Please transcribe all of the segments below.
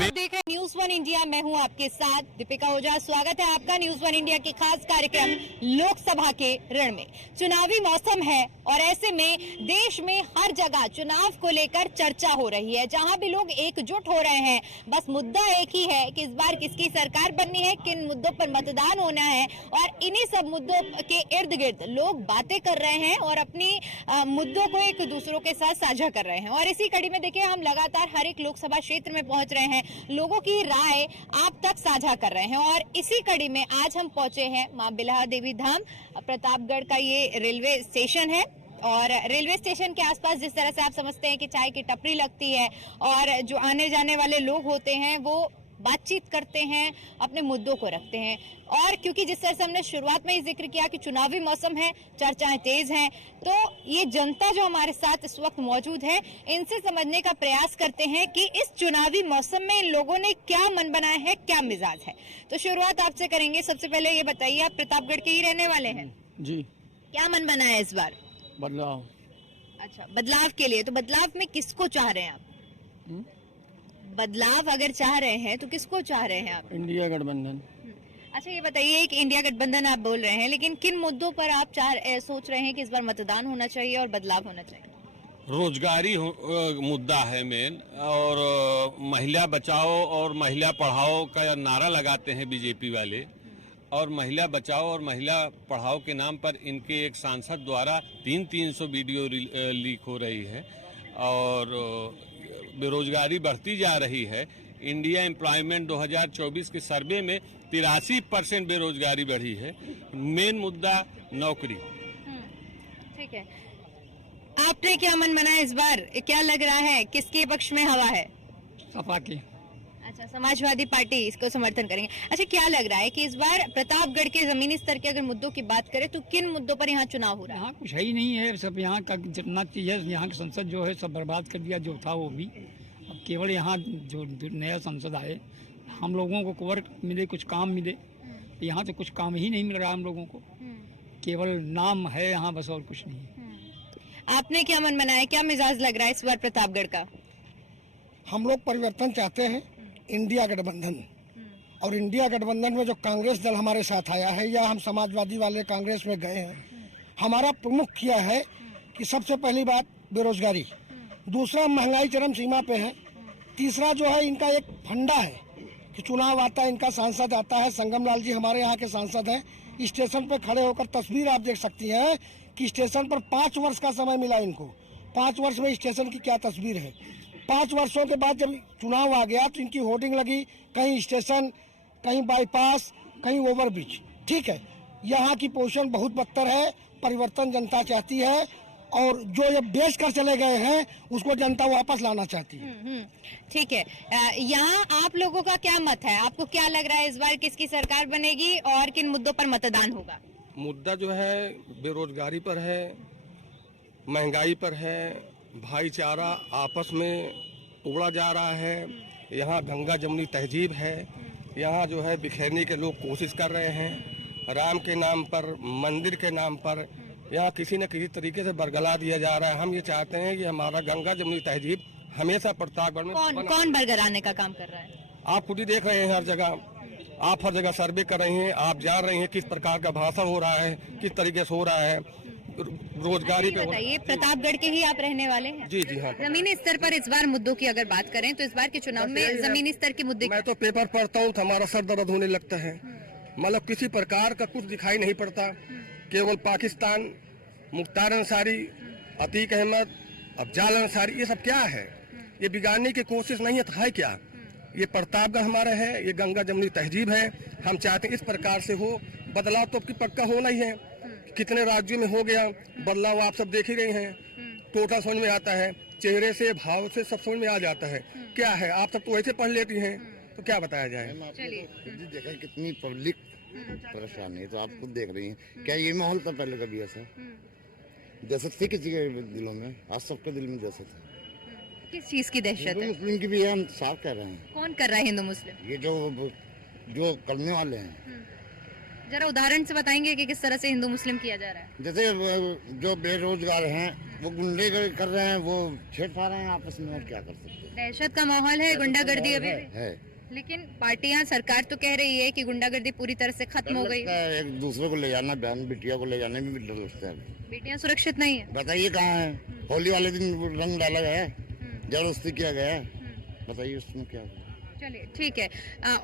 देख रहे news one India, मैं हूं आपके साथ दीपिका ओझा। स्वागत है आपका न्यूज वन इंडिया के खास कार्यक्रम लोकसभा के रण में। चुनावी मौसम है और ऐसे में देश में हर जगह चुनाव को लेकर चर्चा हो रही है। जहां भी लोग एकजुट हो रहे हैं, बस मुद्दा एक ही है कि इस बार किसकी सरकार बननी है, किन मुद्दों पर मतदान होना है, और इन्हीं सब मुद्दों के इर्द गिर्द लोग बातें कर रहे हैं और अपनी मुद्दों को एक दूसरों के साथ साझा कर रहे हैं। और इसी कड़ी में देखिए, हम लगातार हर एक लोकसभा क्षेत्र में पहुंच रहे हैं, लोगों की राय आप तक साझा कर रहे हैं। और इसी कड़ी में आज हम पहुंचे हैं मां बिल्हा देवी धाम। प्रतापगढ़ का ये रेलवे स्टेशन है और रेलवे स्टेशन के आसपास जिस तरह से आप समझते हैं कि चाय की टपरी लगती है और जो आने जाने वाले लोग होते हैं वो बातचीत करते हैं, अपने मुद्दों को रखते हैं। और क्योंकि जिस तरह से हमने शुरुआत में ही जिक्र किया कि चुनावी मौसम है, चर्चाएं तेज हैं, तो ये जनता जो हमारे साथ इस वक्त मौजूद है, इनसे समझने का प्रयास करते हैं कि इस चुनावी मौसम में इन लोगों ने क्या मन बनाया है, क्या मिजाज है। तो शुरुआत आपसे करेंगे। सबसे पहले ये बताइए, आप प्रतापगढ़ के ही रहने वाले हैं? जी। क्या मन बनाया है इस बार? बदलाव। अच्छा, बदलाव के लिए। तो बदलाव में किसको चाह रहे हैं आप? बदलाव अगर चाह रहे हैं तो किसको चाह रहे हैं आप? इंडिया गठबंधन। अच्छा, ये बताइए कि इंडिया गठबंधन आप बोल रहे हैं, लेकिन किन मुद्दों पर आप सोच रहे हैं कि इस बार मतदान होना चाहिए और बदलाव होना चाहिए? रोजगारी मुद्दा है मेन, और महिला बचाओ और महिला पढ़ाओ का नारा लगाते हैं बीजेपी वाले, और महिला बचाओ और महिला पढ़ाओ के नाम पर इनके एक सांसद द्वारा 300 वीडियो लीक हो रही है और बेरोजगारी बढ़ती जा रही है। इंडिया एम्प्लॉयमेंट 2024 के सर्वे में 83% बेरोजगारी बढ़ी है। मेन मुद्दा नौकरी। ठीक है, आपने क्या मन बनाया इस बार? क्या लग रहा है किसके पक्ष में हवा है? सपा की। अच्छा, समाजवादी पार्टी इसको समर्थन करेंगे। अच्छा, क्या लग रहा है कि इस बार प्रतापगढ़ के जमीनी स्तर के अगर मुद्दों की बात करें तो किन मुद्दों पर यहाँ चुनाव हो रहा है? यहाँ कुछ है ही नहीं है, सब यहाँ का जितना चीज है, यहाँ की संसद जो है सब बर्बाद कर दिया जो था वो भी। अब केवल यहाँ जो नया संसद आए, हम लोगों को वर्क मिले, कुछ काम मिले। यहाँ तो कुछ काम ही नहीं मिल रहा हम लोगों को, केवल नाम है यहाँ बस, और कुछ नहीं। आपने क्या मन बनाया, क्या मिजाज लग रहा है इस बार प्रतापगढ़ का? हम लोग परिवर्तन चाहते हैं, इंडिया गठबंधन। और इंडिया गठबंधन में जो कांग्रेस दल हमारे साथ आया है, या हम समाजवादी वाले कांग्रेस में गए हैं, हमारा प्रमुख किया है कि सबसे पहली बात बेरोजगारी, दूसरा महंगाई चरम सीमा पे है, तीसरा जो है इनका एक फंडा है कि चुनाव आता है, इनका सांसद आता है, संगम लाल जी हमारे यहाँ के सांसद हैं। स्टेशन पे खड़े होकर तस्वीर आप देख सकती हैं कि स्टेशन पर 5 वर्ष का समय मिला इनको। 5 वर्ष में स्टेशन की क्या तस्वीर है। 5 वर्षों के बाद जब चुनाव आ गया तो इनकी होर्डिंग लगी, कहीं स्टेशन, कहीं बाईपास, कहीं ओवरब्रिज। ठीक है, यहाँ की पोजीशन बहुत बदतर है। परिवर्तन जनता चाहती है और जो ये बेच कर चले गए हैं उसको जनता वापस लाना चाहती है। ठीक है, यहाँ आप लोगों का क्या मत है? आपको क्या लग रहा है इस बार किसकी सरकार बनेगी और किन मुद्दों पर मतदान होगा? मुद्दा जो है बेरोजगारी पर है, महंगाई पर है, भाईचारा आपस में तोड़ा जा रहा है। यहाँ गंगा जमुनी तहजीब है, यहाँ जो है बिखेरने के लोग कोशिश कर रहे हैं। राम के नाम पर, मंदिर के नाम पर यहाँ किसी न किसी तरीके से बरगला दिया जा रहा है। हम ये चाहते हैं कि हमारा गंगा जमुनी तहजीब हमेशा प्रतापगढ़ में कौन बरगलाने का काम कर रहा है? आप खुद ही देख रहे हैं, हर जगह आप हर जगह सर्वे कर रहे हैं, आप जान रहे हैं किस प्रकार का भाषण हो रहा है, किस तरीके से हो रहा है। रोजगारी पे बताइए, प्रतापगढ़ के ही आप रहने वाले हैं? जी हाँ। जमीनी स्तर पर इस बार मुद्दों की अगर बात करें तो इस बार के चुनाव में जमीनी स्तर के मुद्दे, मैं तो पेपर पढ़ता हूँ तो हमारा सर दर्द होने लगता है। मतलब किसी प्रकार का कुछ दिखाई नहीं पड़ता। केवल पाकिस्तान, मुख्तार अंसारी, अतीक अहमद, अफजाल अंसारी, ये सब क्या है? ये बिगाड़ने की कोशिश नहीं है तो है क्या? ये प्रतापगढ़ हमारा है, ये गंगा जमुनी तहजीब है। हम चाहते हैं इस प्रकार से हो। बदलाव तो अब पक्का होना ही है। कितने राज्यों में हो गया बदलाव, आप सब देख ही रहे हैं। टोटल समझ में आता है, चेहरे से, भाव से सब समझ में आ जाता है। क्या है, आप सब तो वैसे पढ़ लेती हैं, तो क्या बताया जाए। देखा कितनी पब्लिक परेशान है, तो आप खुद देख रही हैं। क्या ये माहौल था पहले कभी ऐसा? दहशत थी किसी के दिलों में? आज सबके दिल में दहशत है। किस चीज की दहशत है? मुस्लिम की भी है, हम साफ कह रहे हैं। कौन कर रहा है हिंदू मुस्लिम? ये जो करने वाले हैं। जरा उदाहरण से बताएंगे कि किस तरह से हिंदू मुस्लिम किया जा रहा है? जैसे जो बेरोजगार हैं वो गुंडे कर रहे हैं, वो छेड़छाड़ रहे हैं आपस में, और क्या कर सकते हैं। दहशत का माहौल है, गुंडागर्दी अभी भी है। लेकिन पार्टियां, सरकार तो कह रही है कि गुंडागर्दी पूरी तरह से खत्म हो गई। एक दूसरे को ले जाना, बहन बिटिया को ले जाने में भी डर लगता है। बेटियां सुरक्षित नहीं है। बताइए कहाँ है? होली वाले दिन रंग डाला गया, जबरदस्ती किया गया, बताइए उसमें क्या? चलिए ठीक है।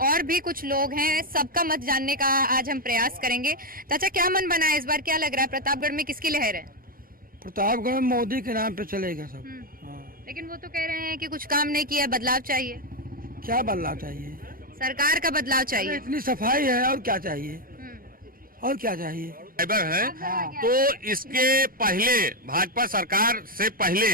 और भी कुछ लोग हैं, सबका मत जानने का आज हम प्रयास करेंगे। चाचा, क्या मन बना है इस बार? क्या लग रहा है प्रतापगढ़ में किसकी लहर है? प्रतापगढ़ मोदी के नाम पे चलेगा सब। लेकिन वो तो कह रहे हैं कि कुछ काम नहीं किया, बदलाव चाहिए। क्या बदलाव चाहिए? सरकार का बदलाव चाहिए। इतनी सफाई है, और क्या चाहिए? और क्या चाहिए? फाइबर है तो इसके पहले, भाजपा सरकार से पहले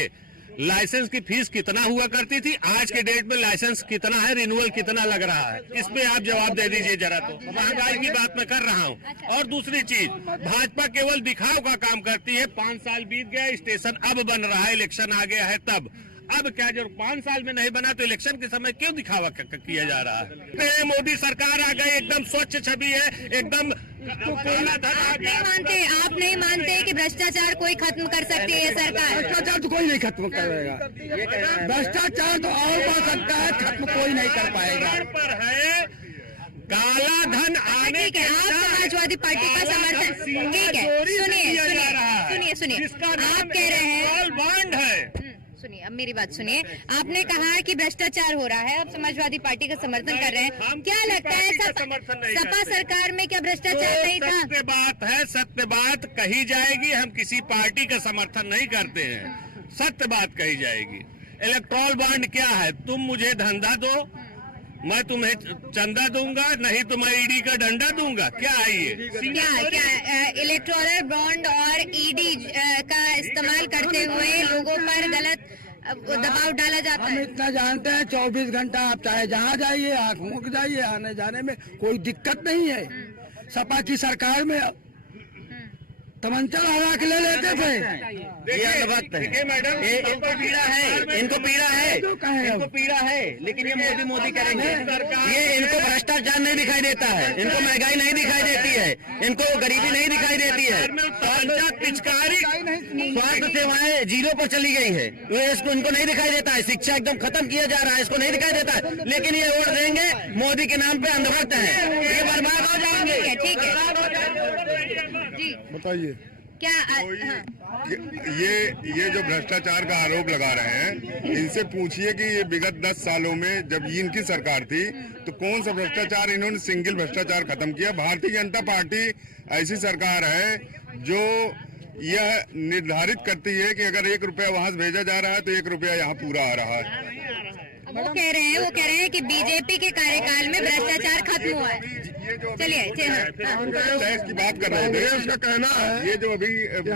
लाइसेंस की फीस कितना हुआ करती थी, आज के डेट में लाइसेंस कितना है, रिन्यूअल कितना लग रहा है, इस पे आप जवाब दे दीजिए जरा। तो महंगाई की बात मैं कर रहा हूँ। और दूसरी चीज, भाजपा केवल दिखाव का काम करती है। 5 साल बीत गया, स्टेशन अब बन रहा है, इलेक्शन आ गया है तब। अब क्या, जो 5 साल में नहीं बना तो इलेक्शन के समय क्यों दिखावा किया जा रहा है? मोदी सरकार आ गई, एकदम स्वच्छ छवि है, एकदम काला धन आ गया। आप नहीं मानते कि भ्रष्टाचार कोई खत्म कर सकती है सरकार? भ्रष्टाचार तो कोई नहीं खत्म करेगा। भ्रष्टाचार तो और बढ़ सकता है, खत्म कोई नहीं कर पाएगा। पर है काला धन आने ठीक है, आप समाजवादी पार्टी का समर्थन, ठीक है, सुनिए, आप कह रहे हैं, बॉन्ड है। सुनिए, अब मेरी बात सुनिए। आपने कहा कि भ्रष्टाचार हो रहा है, आप समाजवादी पार्टी का समर्थन कर रहे हैं। क्या लगता है सपा सरकार में क्या भ्रष्टाचार नहीं था? सत्य बात है, सत्य बात कही जाएगी। हम किसी पार्टी का समर्थन नहीं करते हैं, सत्य बात कही जाएगी। इलेक्ट्रॉल बॉन्ड क्या है? तुम मुझे धंधा दो, मैं तुम्हें चंदा दूंगा, नहीं तो मैं ईडी का डंडा दूंगा। क्या है ये? क्या इलेक्टोरल बॉन्ड और ईडी का इस्तेमाल करते हुए लोगों पर गलत दबाव डाला जाता हम है? इतना जानते हैं, 24 घंटा आप चाहे जहाँ जाइए, आँख मूंद जाइए, आने जाने में कोई दिक्कत नहीं है। सपा की सरकार में तमंचा लगा के ले लेते थे। देखिए मैडम, इनको पीड़ा है, इनको पीड़ा है, इनको पीड़ा है, लेकिन ये मोदी मोदी करेंगे। ये इनको भ्रष्टाचार नहीं दिखाई देता है, इनको महंगाई नहीं दिखाई देती है, इनको गरीबी नहीं दिखाई देती है, पिचकारी स्वास्थ्य सेवाएं 0 पर चली गई है, ये इसको इनको नहीं दिखाई देता है, शिक्षा एकदम खत्म किया जा रहा है, इसको नहीं दिखाई देता है। लेकिन ये वोट देंगे मोदी के नाम पे, अंधभक्त है, ये बर्बाद हो जाएंगे। ठीक है जी, बताइए क्या ये जो भ्रष्टाचार का आरोप लगा रहे हैं, इनसे पूछिए कि ये विगत 10 सालों में जब इनकी सरकार थी तो कौन सा भ्रष्टाचार इन्होंने सिंगल भ्रष्टाचार खत्म किया। भारतीय जनता पार्टी ऐसी सरकार है जो यह निर्धारित करती है कि अगर 1 रुपया वहां से भेजा जा रहा है तो 1 रुपया यहाँ पूरा आ रहा है। वो कह रहे हैं कि बीजेपी के कार्यकाल में भ्रष्टाचार खत्म हुआ है। चलिए, टैक्स की बात कर रहे थे, उसका कहना है, ये जो अभी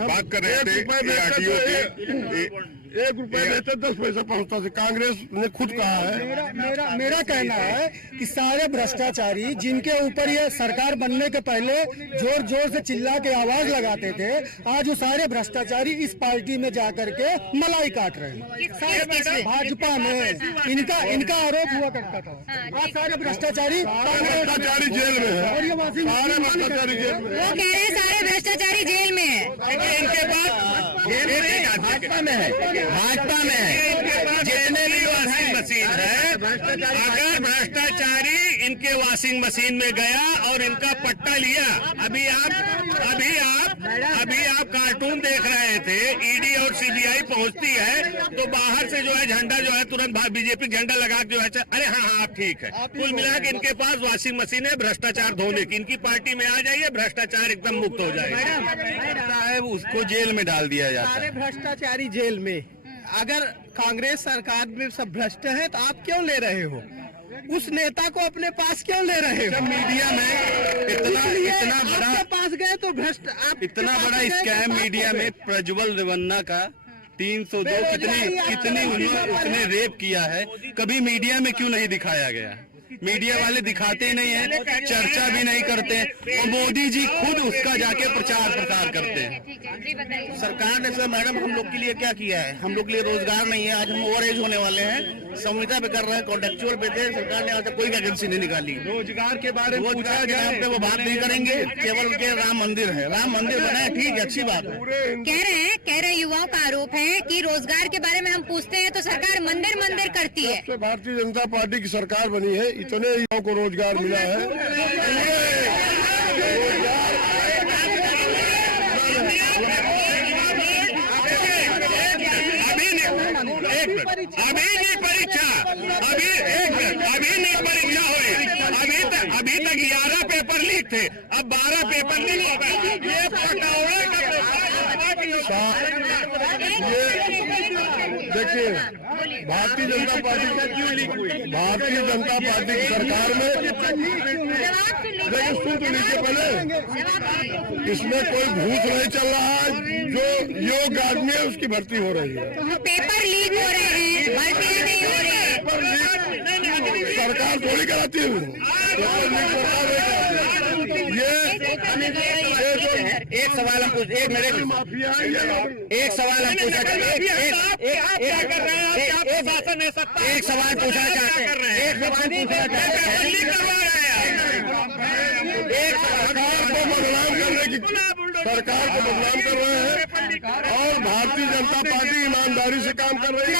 बात कर रहे थे आरटीओ के, 1 रुपए देते 10 पैसा पहुंचता था। कांग्रेस ने खुद कहा है, मेरा कहना है कि सारे भ्रष्टाचारी जिनके ऊपर ये सरकार बनने के पहले जोर जोर से चिल्ला के आवाज लगाते थे, आज वो सारे भ्रष्टाचारी इस पार्टी में जाकर के मलाई काट रहे हैं। भाजपा में इनका आरोप हुआ करता था। आज सारे भ्रष्टाचारी जेल में है, और ये वासिंग सारे भ्रष्टाचारी जेल में वो कह रहे हैं सारे भ्रष्टाचारी जेल में है। इनके पास भाजपा में है, भाजपा में है, जितने भी वॉशिंग मशीन है, अगर भ्रष्टाचारी इनके वॉशिंग मशीन में गया और इनका पट्टा लिया, अभी आप कार्टून देख रहे थे, ईडी और सीबीआई पहुंचती है तो बाहर से जो है झंडा जो है तुरंत बीजेपी झंडा लगा जो है, अरे हाँ ठीक है। कुल मिला के इनके पास वॉशिंग मशीन है भ्रष्टाचार धोने की। इनकी पार्टी में आ जाइए, भ्रष्टाचार एकदम मुक्त हो जाएगा। उसको जेल में डाल दिया जाता है। सारे भ्रष्टाचारी जेल में। अगर कांग्रेस सरकार में सब भ्रष्ट हैं तो आप क्यों ले रहे हो? उस नेता को अपने पास क्यों ले रहे हो? मीडिया में इतना बड़ा आपके पास गए तो भ्रष्ट, आप इतना बड़ा स्कैम मीडिया में, प्रज्वल रेवन्ना का 302 कितनी उसने रेप किया है, कभी मीडिया में क्यों नहीं दिखाया गया? मीडिया वाले दिखाते ही नहीं है, चर्चा भी नहीं करते, और मोदी जी खुद उसका जाके प्रचार प्रसार करते हैं। सरकार ने सर मैडम हम लोग के लिए क्या किया है? हम लोग के लिए रोजगार नहीं है। आज हम ओवर एज होने वाले हैं, संविदा पे कर रहे हैं, कॉन्ट्रेक्चुअल पे थे, सरकार ने आज तक कोई वैकेंसी नहीं निकाली। रोजगार के बारे में पूछा रोजगार के नाम पे वो बात नहीं करेंगे, केवल के राम मंदिर है, राम मंदिर बना है, ठीक है, अच्छी बात है। कह रहे युवाओं का आरोप है कि रोजगार के बारे में हम पूछते हैं तो सरकार मंदिर मंदिर करती है। जब से भारतीय जनता पार्टी की सरकार बनी है, इतने युवाओं को रोजगार मिला है। अभी नहीं परीक्षा, अभी नहीं परीक्षा हुई, अभी तक 11 पेपर लीक थे, अब 12 पेपर लीक हो गए। ये पटौड़े देखिए, भारतीय जनता पार्टी भारतीय जनता पार्टी की सरकार में लेकिन सुन तो लीजिए पहले, इसमें कोई भूत नहीं चल रहा है। जो योग्य आदमी है उसकी भर्ती हो रही है। पेपर लीक हो रहे हैं, भर्ती नहीं हो रही है। सरकार थोड़ी कराती है, पेपर लीक सरकार नहीं कराती। एक सवाल हम पूछ, एक सवाल हम पूछा, एक सवाल पूछना चाहते हैं, सरकार को बदनाम कर रहे हैं और भारतीय जनता पार्टी ईमानदारी से काम कर रही है।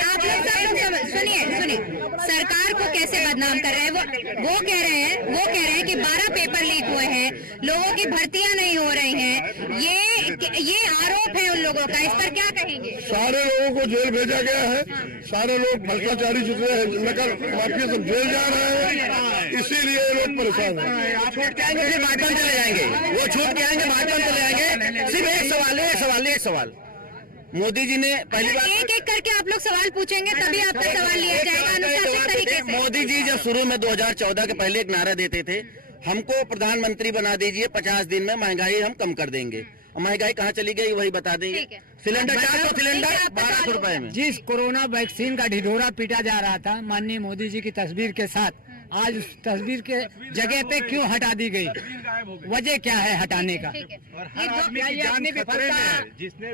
आप लोग सब लोग सुनिए, सरकार को कैसे बदनाम कर रहे हैं? वो कह रहे हैं कि 12 पेपर लीक हुए हैं, लोगों की भर्तियां नहीं हो रही हैं। ये आरोप है उन लोगों का, इस पर क्या कहेंगे? सारे लोगों को जेल भेजा गया है, सारे लोग भ्रष्टाचारी जितने हैं, नकल माफिया सब जेल जा रहे हैं, इसीलिए लोग परेशान हैं। छूट के आएंगे, फिर भाजपा चले जाएंगे, वो छूट के आएंगे, भाजपा चले जाएंगे। सिर्फ एक सवाल मोदी जी ने पहली बार एक करके आप लोग सवाल पूछेंगे, तभी आपका सवाल लिया जाएगा अनुशासित तरीके से। मोदी जी जब शुरू में 2014 के पहले एक नारा देते थे, हमको प्रधानमंत्री बना दीजिए, 50 दिन में महंगाई हम कम कर देंगे। महंगाई कहाँ चली गई वही बता देंगे। सिलेंडर 400 सिलेंडर 1200 रुपए में। जिस कोरोना वैक्सीन का ढिढोरा पीटा जा रहा था माननीय मोदी जी की तस्वीर के साथ, आज उस तस्वीर के जगह पे क्यों हटा दी गई? वजह क्या है हटाने का?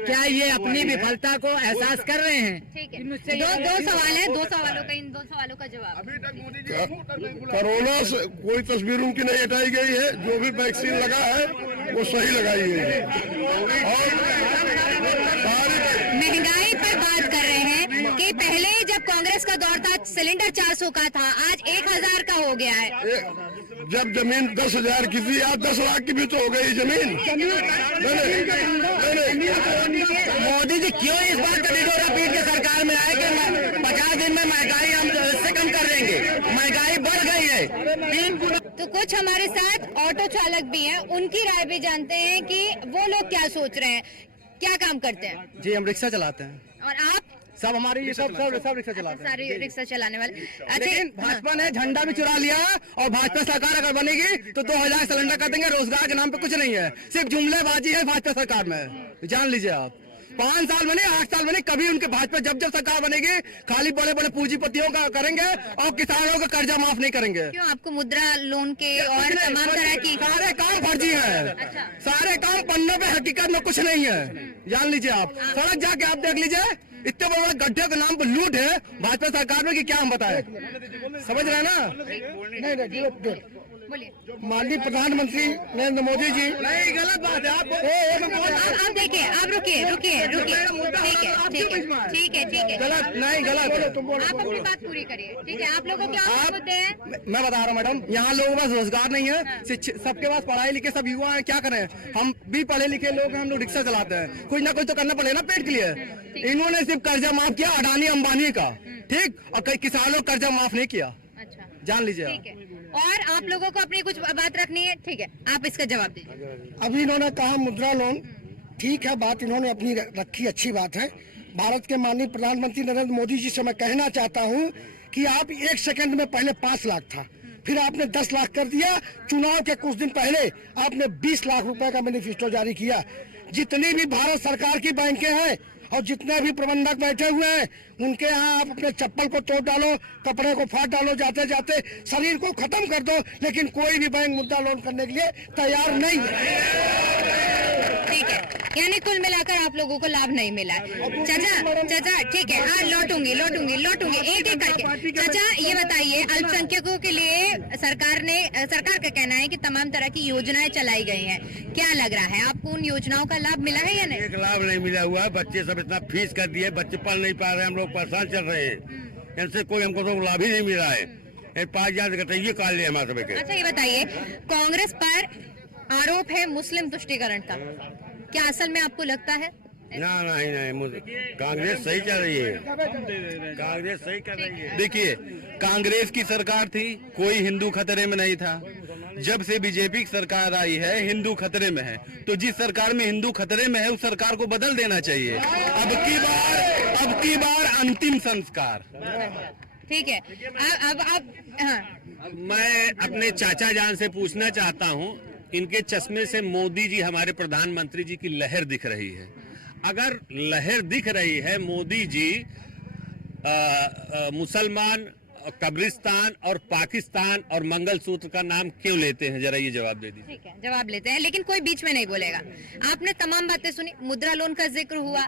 क्या ये अपनी विफलता को एहसास कर रहे हैं? दो सवाल है, दो सवालों का, इन 2 सवालों का जवाब। कोरोना से कोई तस्वीर उनकी नहीं हटाई गई है, जो भी वैक्सीन लगा है वो सही लगाई गई है। और महंगाई पर बात कर रहे हैं कि पहले जब कांग्रेस का दौर था सिलेंडर 400 का था, आज 1000 का हो गया है। जब जमीन 10,000 की थी, आज 10 लाख की भी तो हो गई जमीन। मोदी जी क्यों इस बात का ढिढोरा पीट के सरकार में आए कि 50 दिन में महंगाई हम इससे कम कर देंगे? महंगाई बढ़ गई है। तो कुछ हमारे साथ ऑटो चालक भी हैं, उनकी राय भी जानते हैं कि वो लोग क्या सोच रहे हैं, क्या काम करते हैं। जी, हम रिक्शा चलाते हैं। और आप? सब हमारे ये सब रिक्शा चलाते हैं। सारे रिक्शा चलाने वाले। लेकिन भाजपा ने झंडा भी चुरा लिया और भाजपा सरकार अगर बनेगी तो 2000 सिलेंडर कर देंगे। रोजगार के नाम पे कुछ नहीं है, सिर्फ जुमलेबाजी है भाजपा सरकार में, जान लीजिए आप। 5 साल बने, 8 साल बने, कभी उनके भाजपा जब सरकार बनेगी खाली बड़े बड़े पूंजीपतियों का करेंगे और किसानों का कर्जा माफ नहीं करेंगे। क्यों? आपको मुद्रा लोन के और तमाम तरह की सारे काम फर्जी है। सारे काम पन्नों पे, हकीकत में कुछ नहीं है, जान लीजिए आप। सड़क जाके आप देख लीजिए, इतने बड़े बड़े गड्ढे के नाम पर लूट है भाजपा सरकार में कि क्या हम बताएं। समझ रहे हैं ना? नहीं, माननीय प्रधानमंत्री नरेंद्र मोदी जी। नहीं, गलत बात है। आप देखिए, आप रुकिए। ठीक है। गलत नहीं, गलत। आप अपनी बात पूरी करिए, ठीक है? आप लोगों के और मुद्दे हैं। मैं बता रहा हूँ मैडम, यहाँ लोगों के पास रोजगार नहीं है, सबके पास पढ़ाई लिखे सब युवा हैं, क्या करें? हम भी पढ़े लिखे लोग हैं, हम लोग रिक्शा चलाते हैं, कुछ ना कुछ तो करना पड़ेगा ना पेट के लिए। इन्होंने सिर्फ कर्जा माफ किया अडानी अंबानी का, ठीक, और कई किसानों का कर्जा माफ नहीं किया, जान लीजिए। ठीक है, और आप लोगों को अपनी कुछ बात रखनी है, ठीक है, आप इसका जवाब दीजिए। अभी इन्होंने कहा मुद्रा लोन, ठीक है, बात इन्होंने अपनी रखी, अच्छी बात है। भारत के माननीय प्रधानमंत्री नरेंद्र मोदी जी से मैं कहना चाहता हूं कि आप 1 सेकंड में पहले 5 लाख था, फिर आपने 10 लाख कर दिया। चुनाव के कुछ दिन पहले आपने 20 लाख रुपए का मैनिफेस्टो जारी किया। जितनी भी भारत सरकार की बैंकें हैं और जितने भी प्रबंधक बैठे हुए हैं, उनके यहाँ आप अपने चप्पल को तोड़ डालो, कपड़े को फाड़ डालो, जाते जाते शरीर को खत्म कर दो, लेकिन कोई भी बैंक मुद्रा लोन करने के लिए तैयार नहीं है। ठीक है, यानी कुल मिलाकर आप लोगों को लाभ नहीं मिला है। चाचा ठीक है, हाँ लौटूंगी एक एक करके। चाचा ये बताइए, अल्पसंख्यकों के लिए सरकार का कहना है कि तमाम तरह की योजनाएं चलाई गई हैं, क्या लग रहा है आपको उन योजनाओं का लाभ मिला है या नहीं? एक लाभ नहीं मिला हुआ है, बच्चे सब इतना फीस कर दिए, बच्चे पढ़ नहीं पा रहे, हम लोग परेशान चल रहे हैं, इनसे कोई हमको तो लाभ ही नहीं मिला है। 5,000 कटैया काट लिया हमारे सब के। अच्छा ये बताइए, कांग्रेस पर आरोप है मुस्लिम तुष्टीकरण का, क्या असल में आपको लगता है? नहीं, कांग्रेस सही चल रही है, कांग्रेस सही कर रही है। देखिए, कांग्रेस की सरकार थी, कोई हिंदू खतरे में नहीं था। जब से बीजेपी की सरकार आई है, हिंदू खतरे में है, तो जिस सरकार में हिंदू खतरे में है उस सरकार को बदल देना चाहिए। अब की बार अंतिम संस्कार। ठीक है, अब हाँ। मैं अपने चाचा जान से पूछना चाहता हूं, इनके चश्मे से मोदी जी हमारे प्रधानमंत्री जी की लहर दिख रही है। अगर लहर दिख रही है, मोदी जी मुसलमान, कब्रिस्तान और पाकिस्तान और मंगलसूत्र का नाम क्यों लेते हैं, जरा ये जवाब दे दीजिए। ठीक है, जवाब लेते हैं, लेकिन कोई बीच में नहीं बोलेगा। आपने तमाम बातें सुनी, मुद्रा लोन का जिक्र हुआ,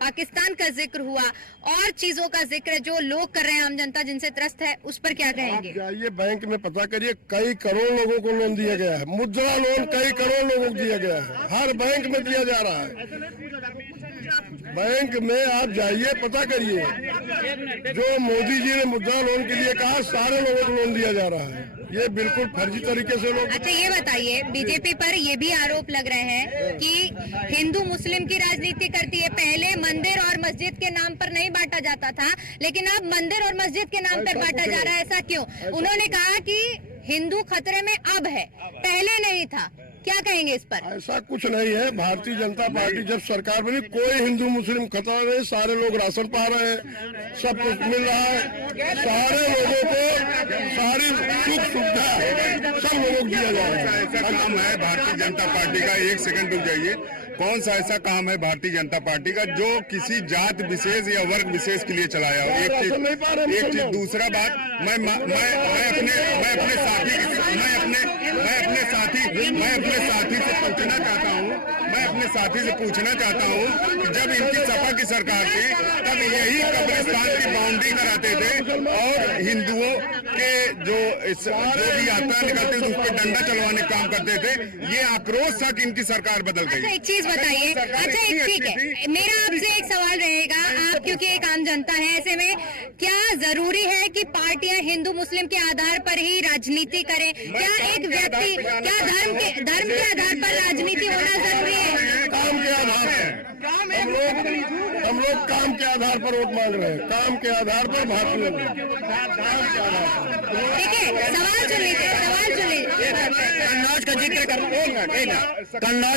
पाकिस्तान का जिक्र हुआ, और चीजों का जिक्र जो लोग कर रहे हैं, आम जनता जिनसे त्रस्त है, उस पर क्या कहेंगे? जाइए बैंक में पता करिए, कई करोड़ लोगों को लोन दिया गया है, मुद्रा लोन कई करोड़ लोगों को दिया गया है, हर बैंक में दिया जा रहा है। बैंक में आप जाइए पता करिए, जो मोदी जी ने मुद्रा लोन के लिए कहा, सारे लोगों को लोन दिया जा रहा है। ये बिल्कुल फर्जी तरीके से लोग। अच्छा ये बताइए, बीजेपी पर ये भी आरोप लग रहे हैं कि हिंदू मुस्लिम की राजनीति करती है। पहले मंदिर और मस्जिद के नाम पर नहीं बांटा जाता था, लेकिन अब मंदिर और मस्जिद के नाम पर बांटा जा रहा है, ऐसा क्यों? उन्होंने कहा कि हिंदू खतरे में अब है, पहले नहीं था, क्या कहेंगे इस पर? ऐसा कुछ नहीं है। भारतीय जनता पार्टी जब सरकार बनी, कोई हिंदू मुस्लिम खतरा नहीं, सारे लोग राशन पा रहे हैं, सब कुछ मिल रहा है, सारे लोगों को सारी सुख सुविधा सब लोगों को दिया जा रहा है। ऐसा काम है भारतीय जनता पार्टी का, एक सेकंड रुक जाइए, कौन सा ऐसा काम है भारतीय जनता पार्टी का जो किसी जात विशेष या वर्ग विशेष के लिए चलाया हो? एक चीज। दूसरा बात, मैं अपने साथी से पूछना चाहता हूँ कि जब इनकी सपा की सरकार थी, तब यही कब्रिस्तान की बाउंड्री कराते थे और हिंदुओं के जो भी यात्रा निकलते थे उस पर डंडा चलवाने का काम करते थे। ये आक्रोश था कि इनकी सरकार बदल गई। अच्छा एक चीज बताइए, अच्छा एक ठीक है, मेरा आपसे एक सवाल रहेगा, आप क्योंकि एक आम जनता है, ऐसे में क्या जरूरी है कि पार्टियां हिंदू मुस्लिम के आधार पर ही राजनीति करें? क्या एक व्यक्ति, क्या धर्म के आधार पर राजनीति होना जरूरी है? काम के आधार पर हम लोग काम के आधार पर वोट मांग रहे हैं, काम के आधार पर भारतीय। ठीक है, सवाल सुन लीजिए। कन्नौज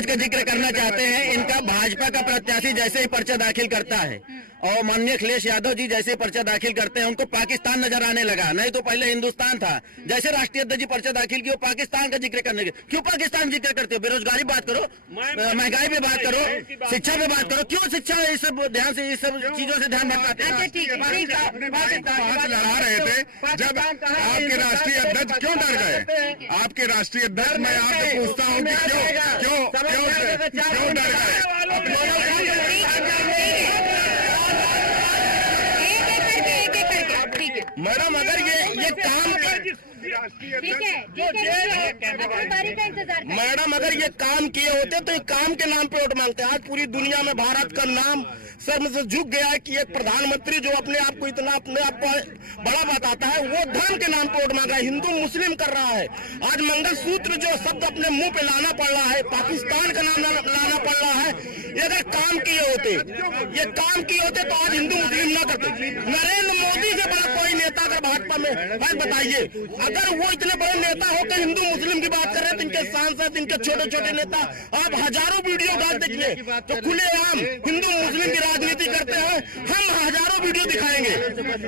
का जिक्र करना चाहते हैं। इनका भाजपा का प्रत्याशी जैसे ही पर्चा दाखिल करता है और माननीय अखिलेश यादव जी जैसे पर्चा दाखिल करते हैं, उनको पाकिस्तान नजर आने लगा, नहीं तो पहले हिंदुस्तान था। जैसे राष्ट्रीय अध्यक्ष जी पर्चा दाखिल किया, पाकिस्तान का जिक्र करने के, क्यों पाकिस्तान जिक्र करते हो? बेरोजगारी बात करो, महंगाई पे बात करो, शिक्षा पे बात करो, क्यों शिक्षा इस सब ध्यान से, इस सब चीजों से ध्यान भटकाते हैं? बात लड़ा रहे थे जब आपके राष्ट्रीय अध्यक्ष क्यों डर गए? आपके राष्ट्रीय अध्यक्ष, मैं आपसे पूछता हूँ कि क्यों डर गए? मैडम अगर ये काम मैडम अगर ये काम किए होते तो ये काम के नाम पे वोट मांगते। आज पूरी दुनिया में भारत का नाम सर में से झुक गया है कि एक प्रधानमंत्री जो अपने आप को इतना अपने आप को बड़ा बताता है, वो धर्म के नाम पे वोट मांग रहा है, हिंदू मुस्लिम कर रहा है। आज मंगलसूत्र जो शब्द अपने मुंह पे लाना पड़ रहा है, पाकिस्तान का नाम लाना पड़ रहा है। ये अगर काम किए होते तो आज हिंदू मुस्लिम ना करते। नरेंद्र मोदी से बड़ा कोई नेता अगर भाजपा में, भाई बताइए, अगर वो इतने बड़े नेता होकर हिंदू मुस्लिम की बात कर रहे हैं तो इनके सांसद, इनके छोटे छोटे नेता, आप हजारों वीडियो डाल देखिए तो खुलेआम हिंदू मुस्लिम की राजनीति करते हैं। हम हजारों वीडियो दिखाएंगे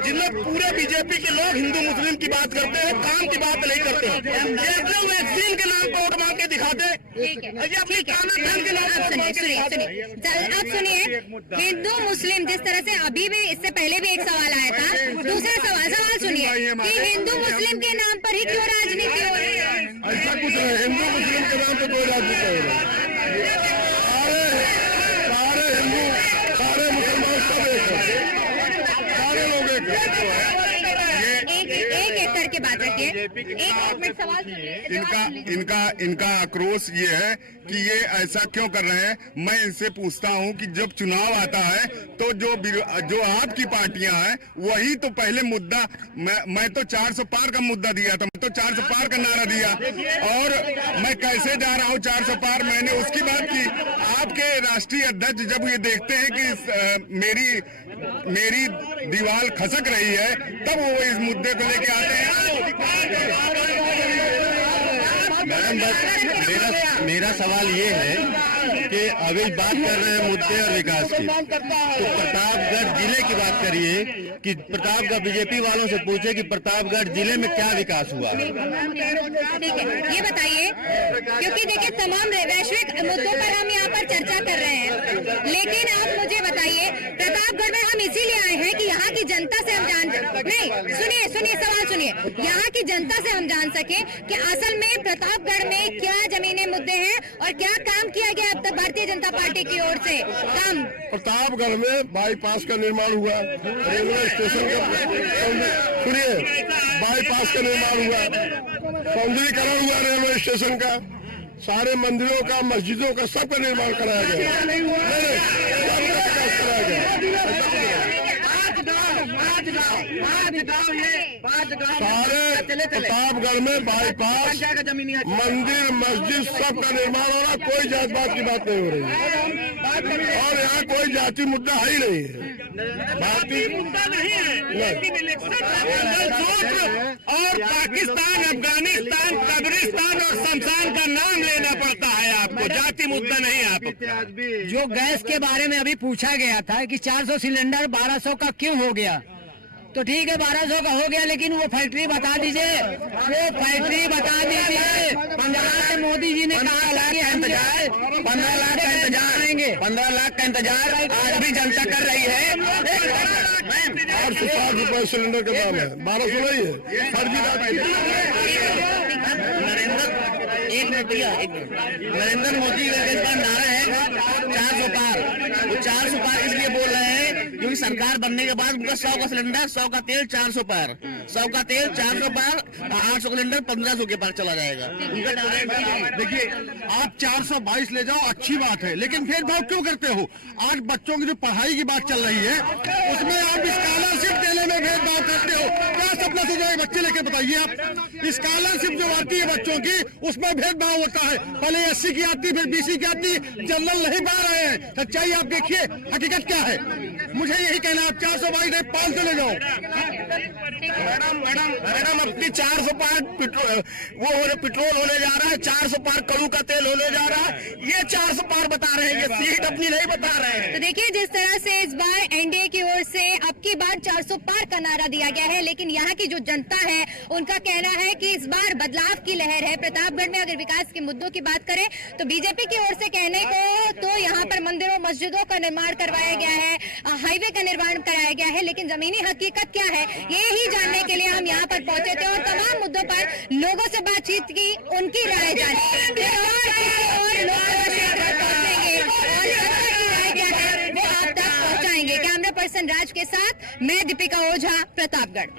जिनमें पूरे बीजेपी के लोग हिंदू मुस्लिम की बात करते हैं, काम की बात नहीं करते हैं। ये अपने वैक्सीन के नाम पर वोट मांग के दिखाते हैं, ये अपनी कानून के नाम पर वोट मांग के दिखाते हैं। आप सुनिए, हिंदू मुस्लिम जिस तरह से अभी भी, इससे पहले भी एक सवाल आया था, दूसरा सवाल सुनिए कि हिंदू मुस्लिम के नाम पर ही क्यों राजनीति हो रही है? ऐसा कुछ नहीं, हिंदू मुस्लिम के नाम पर कोई राजनीति हो रही है। के बात रखिए। एक मिनट सवाल सुनिए। इनका आक्रोश ये है कि ये ऐसा क्यों कर रहे हैं। मैं इनसे पूछता हूं कि जब चुनाव आता है तो जो आपकी पार्टियां हैं वही तो पहले मुद्दा, मैं तो 400 पार का मुद्दा दिया था, मैं तो 400 पार का नारा दिया, और मैं कैसे जा रहा हूं 400 पार, मैंने उसकी बात की। आपके राष्ट्रीय अध्यक्ष जब ये देखते हैं कि मेरी दीवार खसक रही है, तब वो इस मुद्दे को लेके आते हैं। मैडम, बस मेरा सवाल ये है कि अभी बात कर रहे हैं मुद्दे और विकास की, तो प्रतापगढ़ जिले की बात करिए कि प्रतापगढ़ बीजेपी वालों से पूछे कि प्रतापगढ़ जिले में क्या विकास हुआ। ठीक है, ये बताइए, क्योंकि देखिए तमाम वैश्विक मुद्दों पर हम यहाँ पर चर्चा कर रहे हैं, लेकिन आप मुझे बताइए प्रतापगढ़ में हम इसीलिए आए हैं कि यहाँ की जनता से हम सुनिए सवाल सुनिए, यहाँ की जनता से हम जान सके कि असल में प्रतापगढ़ में क्या जमीनी मुद्दे हैं और क्या काम किया गया अब तक भारतीय जनता पार्टी की ओर से। काम प्रतापगढ़ में बाईपास का निर्माण हुआ, रेलवे स्टेशन का, सुनिए, बाईपास का निर्माण हुआ, सौंदर्यीकरण हुआ रेलवे स्टेशन का, सारे मंदिरों का, मस्जिदों का, सबका निर्माण कराया गया, कराया गया। सारे प्रतापगढ़ में बाईपास, मंदिर, मस्जिद, सबका निर्माण हो रहा, कोई जात पात की बात नहीं हो रही है, और यहाँ कोई जाति मुद्दा है ही नहीं है। मुद्दा नहीं है, और पाकिस्तान, अफगानिस्तान, कब्रिस्तान और शमशान का नाम लेना पड़ता है आपको, जाति मुद्दा नहीं है आपको। जो गैस के बारे में अभी पूछा गया था कि 400 सिलेंडर 1200 का क्यों हो गया, तो ठीक है 1200 का हो गया, लेकिन वो फैक्ट्री बता दीजिए, वो फैक्ट्री बता दीजिए। 15 लाख मोदी जी ने कहा कि इंतजार, 15 लाख का इंतजार करेंगे, 15 लाख का इंतजार आज भी जनता कर रही है। 860 रुपए सिलेंडर का दाम है, 1200 नहीं है, फर्जी बात है। नरेंद्र मोदी का इस बार नारा है 400 पार, वो 400 पार इसलिए बोल रहे हैं क्योंकि सरकार बनने के बाद उनका 100 का सिलेंडर, 100 का तेल 400 पार, 100 का तेल 400 पार, 800 सिलेंडर 1500 के पार चला जाएगा। देखिए, आप 422 ले जाओ, अच्छी बात है, लेकिन भेदभाव क्यों करते हो? आज बच्चों की जो पढ़ाई की बात चल रही है उसमें आप स्कॉलरशिप देने में भेदभाव करते हो। क्या सपना सुझाए बच्चे लेके बताइए आप? स्कॉलरशिप जो आती है बच्चों की उसमें भेदभाव होता है, पहले SC की आती, फिर BC की आती, जनरल नहीं पा रहे हैं। सच्चाई आप देखिए, हकीकत क्या है। मुझे यही कहना है, आप 422 नहीं 500 ले जाओ। मैडम अपनी 400 पार पेट्रोल होने जा रहा है, 400 पार कड़ू का तेल होने जा रहा है, ये 400 पार बता रहे हैं, ये सीट अपनी नहीं बता रहे हैं। तो देखिए जिस तरह से इस बार NDA की ओर से अब की बार 400 पार का नारा दिया गया है, लेकिन यहाँ की जो जनता है उनका कहना है कि इस बार बदलाव की लहर है। प्रतापगढ़ में अगर विकास के मुद्दों की बात करें तो बीजेपी की ओर से कहने को तो यहाँ पर मंदिरों मस्जिदों का निर्माण करवाया गया है, हाईवे का निर्माण कराया गया है, लेकिन जमीनी हकीकत क्या है ये ही जानने के लिए हम यहाँ पर पहुंचे थे और तमाम मुद्दों पर लोगों से बातचीत की, उनकी राय जानी और लोकसभा क्षेत्र पहुंचेंगे और जनता की राय क्या है वो आप तक पहुंचाएंगे। कैमरा पर्सन राज के साथ मैं दीपिका ओझा, प्रतापगढ़।